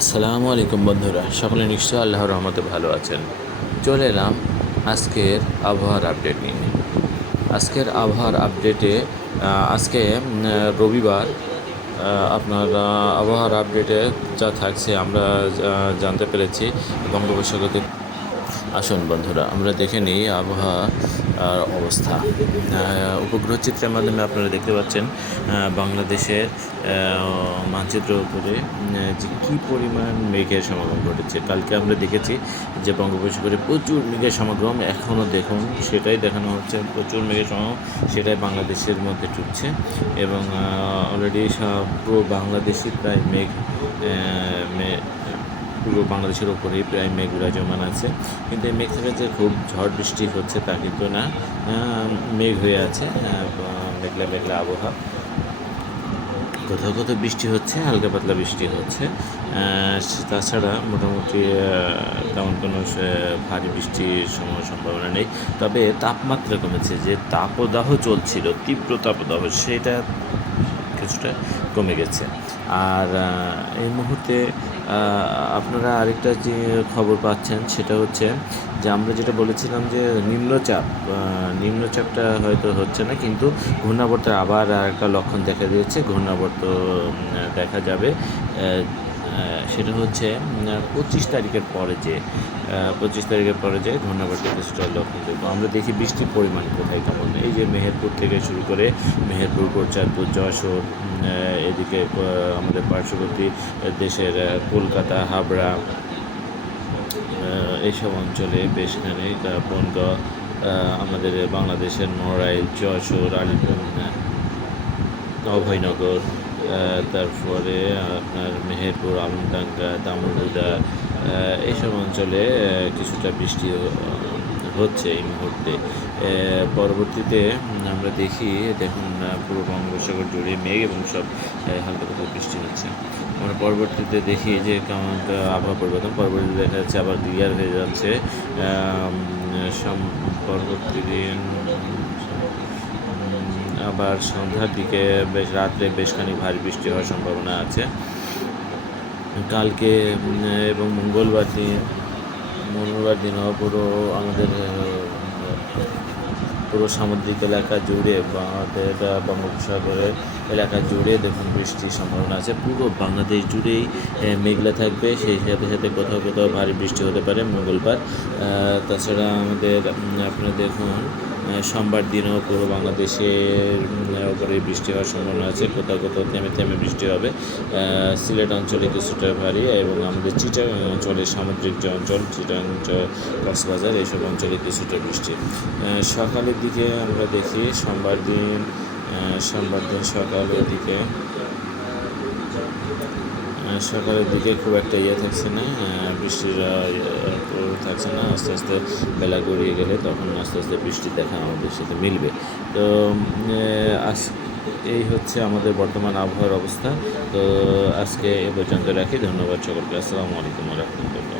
আসসালামু আলাইকুম বন্ধুরা, সকলে নিশ্চয়ই আল্লাহর রহমতে ভালো আছেন। চলে এলাম আজকের আবহাওয়ার আপডেট নিয়ে। আজকের আবহাওয়ার আপডেটে আজকে রবিবার। আপনার আবহাওয়ার আপডেটে যা থাকছে আমরা জানতে পেরেছি বঙ্গোপসাগরে। আসুন বন্ধুরা, আমরা দেখে নিই আবহাওয়া অবস্থা। উপগ্রহ চিত্রের মাধ্যমে আপনারা দেখতে পাচ্ছেন বাংলাদেশের মানচিত্রের উপরে যে কী পরিমাণ মেঘের সমাগম ঘটেছে। কালকে আমরা দেখেছি যে বঙ্গোপসাগরে প্রচুর মেঘের সমাগম, এখনও দেখুন সেটাই দেখানো হচ্ছে, প্রচুর মেঘের সমাগম সেটাই বাংলাদেশের মধ্যে ঢুকছে এবং অলরেডি পুরো বাংলাদেশই প্রায় পুরো বাংলাদেশের ওপরেই প্রায় মেঘ বিরাজমান আছে। কিন্তু এই মেঘ থেকে যে খুব ঝড় বৃষ্টি হচ্ছে তা কিন্তু না, মেঘ হয়ে আছে, মেঘলা মেঘলা আবহাওয়া। কোথাও কোথাও বৃষ্টি হচ্ছে, হালকা পাতলা বৃষ্টি হচ্ছে, তাছাড়া মোটামুটি তেমন কোনো ভারী বৃষ্টির সম্ভাবনা নেই। তবে তাপমাত্রা কমেছে, যে তাপদাহ চলছিল, তীব্র তাপদাহ, সেটা কিছুটা কমে গেছে। আর এই মুহূর্তে আপনারা আরেকটা যে খবর পাচ্ছেন সেটা হচ্ছে যে আমরা যেটা বলেছিলাম যে নিম্নচাপটা হয়তো হচ্ছে না, কিন্তু ঘূর্ণাবর্তের আবার একটা লক্ষণ দেখা দিয়েছে। ঘূর্ণাবর্ত দেখা যাবে, সেটা হচ্ছে 25 তারিখের পরে যে ঘূর্ণাবর্তের কিছুটা লক্ষণ দেখবো। আমরা দেখি বৃষ্টির পরিমাণ কোথায় কেমন। এই যে মেহেরপুর থেকে শুরু করে মেহেরপুর, কোটচাঁদপুর, যশোর, এদিকে আমাদের পার্শ্ববর্তী দেশের কলকাতা, হাবড়া, এইসব অঞ্চলে বেশখানে, বনগাঁ, আমাদের বাংলাদেশের নড়াইল, যশোর, আলিপুর, অভয়নগর, তারপরে আপনার মেহেরপুর, আলমডাঙ্গা, দামোহদা, এইসব অঞ্চলে কিছুটা বৃষ্টি হচ্ছে এই মুহূর্তে। পরবর্তীতে আমরা দেখুন পুরো বঙ্গোপসাগর জুড়ে মেঘ এবং সব হালকা পাতলা বৃষ্টি হচ্ছে। আমরা পরবর্তীতে দেখি যে কেমন আবহাওয়া পরিবর্তন, পরবর্তীতে দেখা যাচ্ছে আবার ক্লিয়ার হয়ে যাচ্ছে। পরবর্তী দিন আবার সন্ধ্যার দিকে রাত্রে বেশখানি ভারী বৃষ্টি হওয়ার সম্ভাবনা আছে। কালকে এবং মঙ্গলবার দিনও পুরো আমাদের পুরো সামুদ্রিক এলাকা জুড়ে বা আমাদের বঙ্গোপসাগরের এলাকা জুড়ে দেখুন বৃষ্টির সম্ভাবনা আছে। পুরো বাংলাদেশ জুড়েই মেঘলা থাকবে, সেই সাথে সাথে কোথাও কোথাও ভারী বৃষ্টি হতে পারে মঙ্গলবার। তাছাড়া আমাদের আপনারা দেখুন সোমবার দিনও পুরো বাংলাদেশের উপরে বৃষ্টি হওয়ার সম্ভাবনা আছে। কোথাও কোথাও থেমে থেমে বৃষ্টি হবে। সিলেট অঞ্চলে কিছুটা ভারী এবং আমাদের চিটাগাং অঞ্চলে, সামুদ্রিক যে অঞ্চল চিটাগাং, কক্সবাজার, এইসব অঞ্চলে কিছুটা বৃষ্টি। সকালের দিকে আমরা দেখি সোমবার দিন সকালের দিকে খুব একটা থাকছে না, বৃষ্টির থাকছে না। আস্তে আস্তে বেলা গড়িয়ে গেলে তখন আস্তে আস্তে বৃষ্টি দেখা আমাদের সাথে মিলবে। তো এই হচ্ছে আমাদের বর্তমান আবহাওয়ার অবস্থা। তো আজকে এ পর্যন্ত রাখি। ধন্যবাদ সকলকে। আসসালামু আলাইকুম ওয়া রাহমাতুল্লাহ।